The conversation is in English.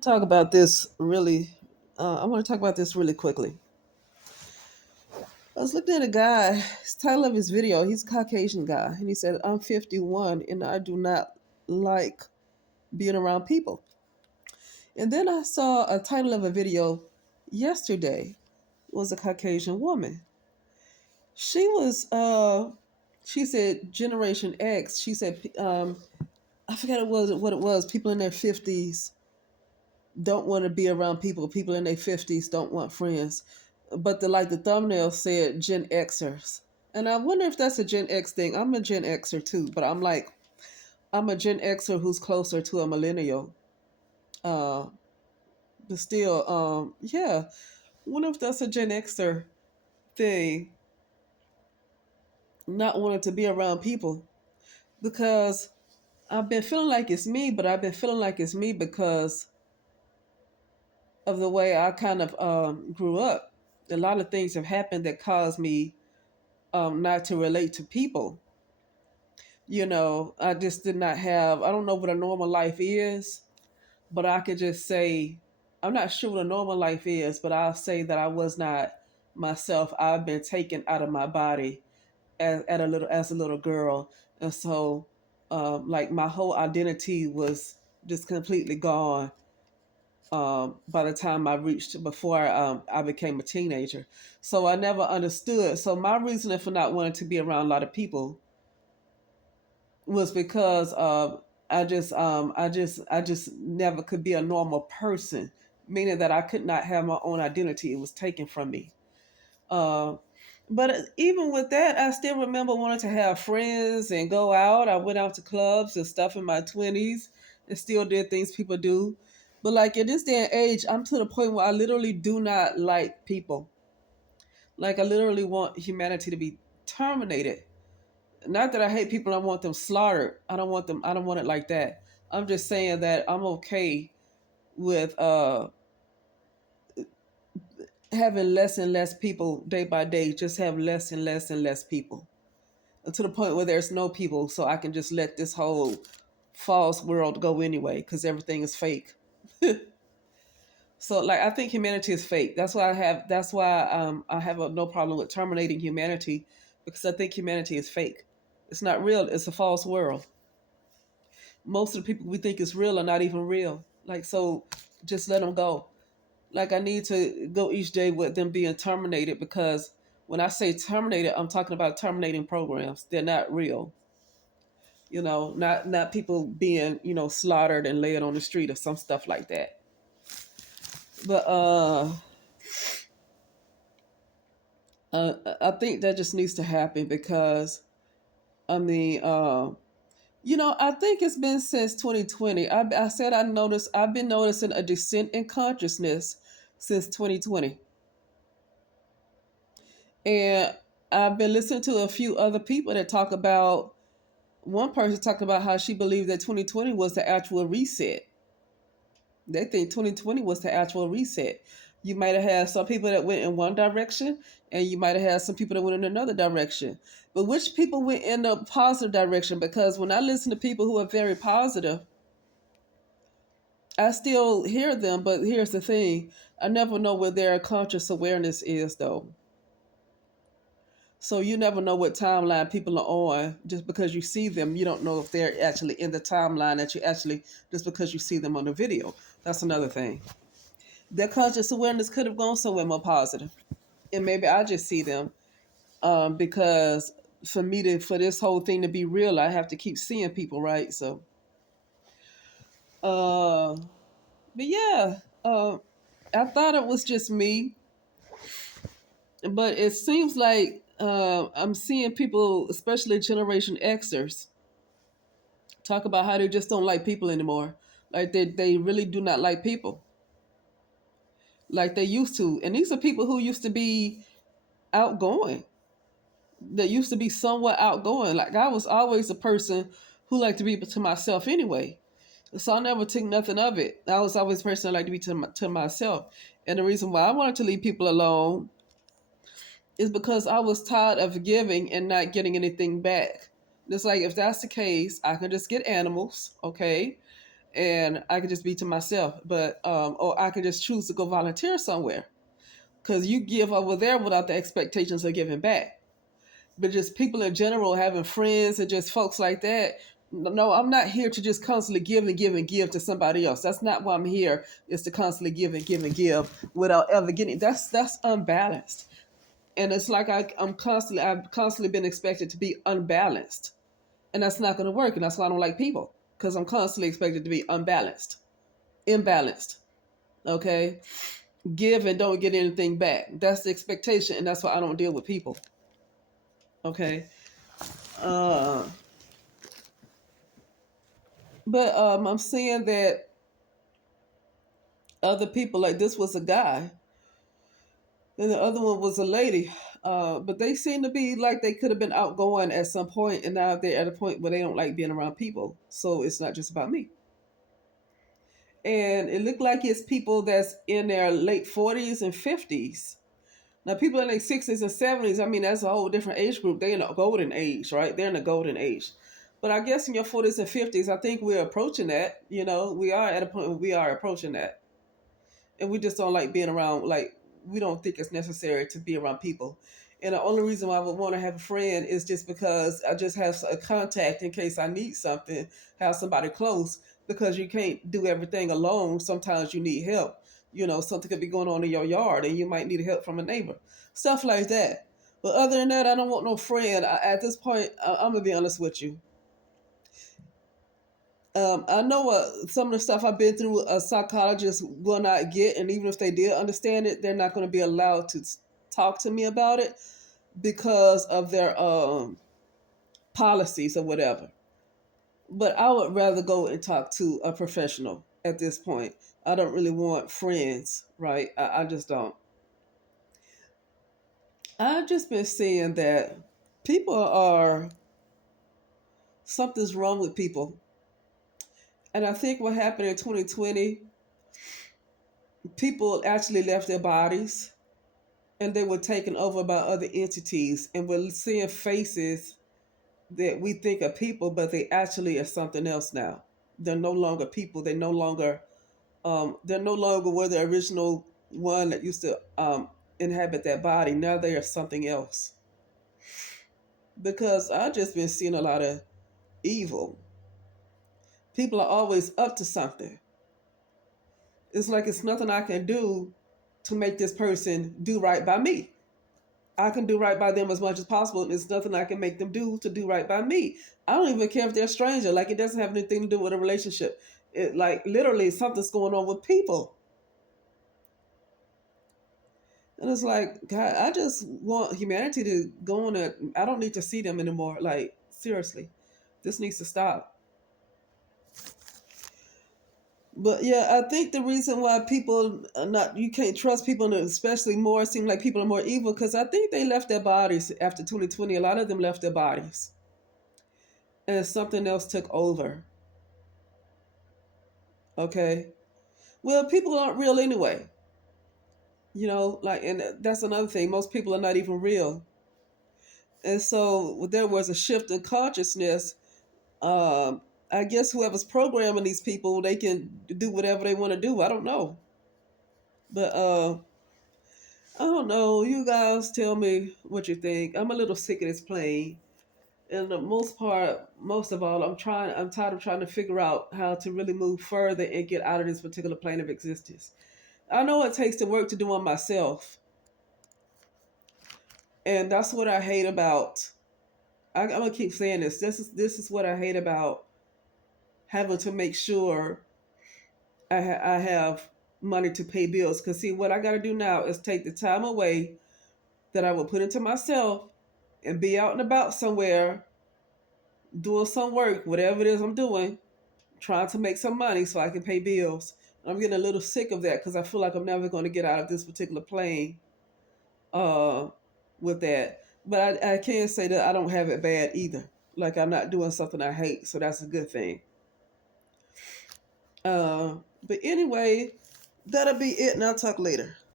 Talk about this really. I want to talk about this really quickly. I was looking at a guy. His title of his video. He's a Caucasian guy, and he said, "I'm 51, and I do not like being around people." And then I saw a title of a video yesterday. Was a Caucasian woman. She was. She said Generation X. She said. I forgot it was what it was. People in their 50s don't want to be around people. People in their 50s don't want friends. But the thumbnail said Gen Xers. And I wonder if that's a Gen X thing. I'm a Gen Xer too, but I'm a Gen Xer who's closer to a millennial. Uh but still, yeah. I wonder if that's a Gen Xer thing, not wanting to be around people. Because I've been feeling like it's me, but I've been feeling like it's me because of the way I kind of grew up. A lot of things have happened that caused me not to relate to people. I just did not have, I don't know what a normal life is, but I could just say, I'm not sure what a normal life is, but I'll say that I was not myself. I've been taken out of my body as a little girl. And so, like my whole identity was just completely gone by the time before I became a teenager. So I never understood. So my reasoning for not wanting to be around a lot of people was because I just never could be a normal person, meaning that I could not have my own identity. It was taken from me. Uh, but even with that, I still remember wanting to have friends and go out. I went out to clubs and stuff in my 20s and still did things people do. But like in this day and age, I'm to the point where I literally do not like people. Like I literally want humanity to be terminated. Not that I hate people, I want them slaughtered. I don't want it like that. I'm just saying that I'm okay with having less and less people day by day, just have less and less and less people. To the point where there's no people, so I can just let this whole false world go anyway, because everything is fake. So like I think humanity is fake. That's why I have no problem with terminating humanity, because I think humanity is fake. It's not real. It's a false world. Most of the people we think is real are not even real. Like, so just let them go. Like, I need to go each day with them being terminated, because when I say terminated, I'm talking about terminating programs. They're not real. Not people being, slaughtered and laid on the street or some stuff like that. But I think that just needs to happen because I mean, I think it's been since 2020. I said I've been noticing a descent in consciousness since 2020. And I've been listening to a few other people that talk about, one person talked about how she believed that 2020 was the actual reset. They think 2020 was the actual reset. You might have had some people that went in one direction, and you might have had some people that went in another direction. But which people went in the positive direction? Because when I listen to people who are very positive, I still hear them, but here's the thing. I never know where their conscious awareness is, though. So you never know what timeline people are on. Just because you see them, you don't know if they're actually in the timeline that you actually, just because you see them on the video. That's another thing. Their conscious awareness could have gone somewhere more positive. And maybe I just see them, because for this whole thing to be real, I have to keep seeing people, right? So, uh, but yeah, I thought it was just me, but it seems like I'm seeing people, especially Generation Xers, talk about how they just don't like people anymore. Like they really do not like people like they used to. And these are people who used to be outgoing, that used to be somewhat outgoing. Like I was always a person who liked to be to myself anyway. So I never took nothing of it. I was always a person that liked to be to myself. And the reason why I wanted to leave people alone is because I was tired of giving and not getting anything back. It's like, if that's the case, I can just get animals, okay? and I could just be to myself. But or I could just choose to go volunteer somewhere because you give over there without the expectations of giving back. But just people in general, having friends and just folks like that. No, I'm not here to just constantly give and give and give to somebody else. That's not why I'm here. Is to constantly give and give and give without ever getting. That's unbalanced. And it's like I've constantly been expected to be unbalanced, and that's not going to work. And that's why I don't like people because I'm constantly expected to be unbalanced, imbalanced. Okay, give and don't get anything back. That's the expectation, and that's why I don't deal with people. Okay, uh, but I'm seeing that other people, like this was a guy, and the other one was a lady. But they seem to be like they could have been outgoing at some point, and now they're at a point where they don't like being around people. So it's not just about me. And it looked like it's people that's in their late 40s and 50s. Now, people in their 60s and 70s, I mean, that's a whole different age group. They're in the golden age, right? They're in the golden age. But I guess in your 40s and 50s, I think we're approaching that. You know, we are at a point where we are approaching that. And we just don't like being around, like, we don't think it's necessary to be around people. And the only reason why I would want to have a friend is just because I just have a contact in case I need something, have somebody close, because you can't do everything alone. Sometimes you need help. You know, something could be going on in your yard and you might need help from a neighbor. Stuff like that. But other than that, I don't want no friend. At this point, I'm going to be honest with you. I know some of the stuff I've been through, a psychologist will not get, and even if they did understand it, they're not going to be allowed to talk to me about it because of their policies or whatever. But I would rather go and talk to a professional at this point. I don't really want friends, right? I just don't. I've just been seeing that people are, something's wrong with people. And I think what happened in 2020, people actually left their bodies and they were taken over by other entities, and we're seeing faces that we think are people, but they actually are something else now. They're no longer people. They're no longer were the original one that used to inhabit that body. Now they are something else. Because I've just been seeing a lot of evil. People are always up to something. It's like it's nothing I can do to make this person do right by me. I can do right by them as much as possible, and there's nothing I can make them do to do right by me. I don't even care if they're a stranger. Like, it doesn't have anything to do with a relationship. It, like, literally something's going on with people. And it's like, God, I just want humanity to go on a, I don't need to see them anymore. Like, seriously, this needs to stop. But yeah, I think the reason why people are not, you can't trust people, and especially more, seem like people are more evil, because I think they left their bodies after 2020. A lot of them left their bodies, and something else took over. Okay. Well, people aren't real anyway. You know, like, and that's another thing. Most people are not even real. And so there was a shift in consciousness. Um, I guess whoever's programming these people, they can do whatever they want to do. I don't know. But I don't know. You guys tell me what you think. I'm a little sick of this plane. And the most part, most of all, I'm tired of trying to figure out how to really move further and get out of this particular plane of existence. I know it takes the work to do on myself. And that's what I hate about, I'm gonna keep saying this. This is what I hate about having to make sure I have money to pay bills. Cause see, what I gotta do now is take the time away that I will put into myself and be out and about somewhere doing some work, whatever it is I'm doing, trying to make some money so I can pay bills. I'm getting a little sick of that because I feel like I'm never going to get out of this particular plane uh, with that. But I can't say that I don't have it bad either. Like, I'm not doing something I hate, so that's a good thing. But anyway, that'll be it, and I'll talk later.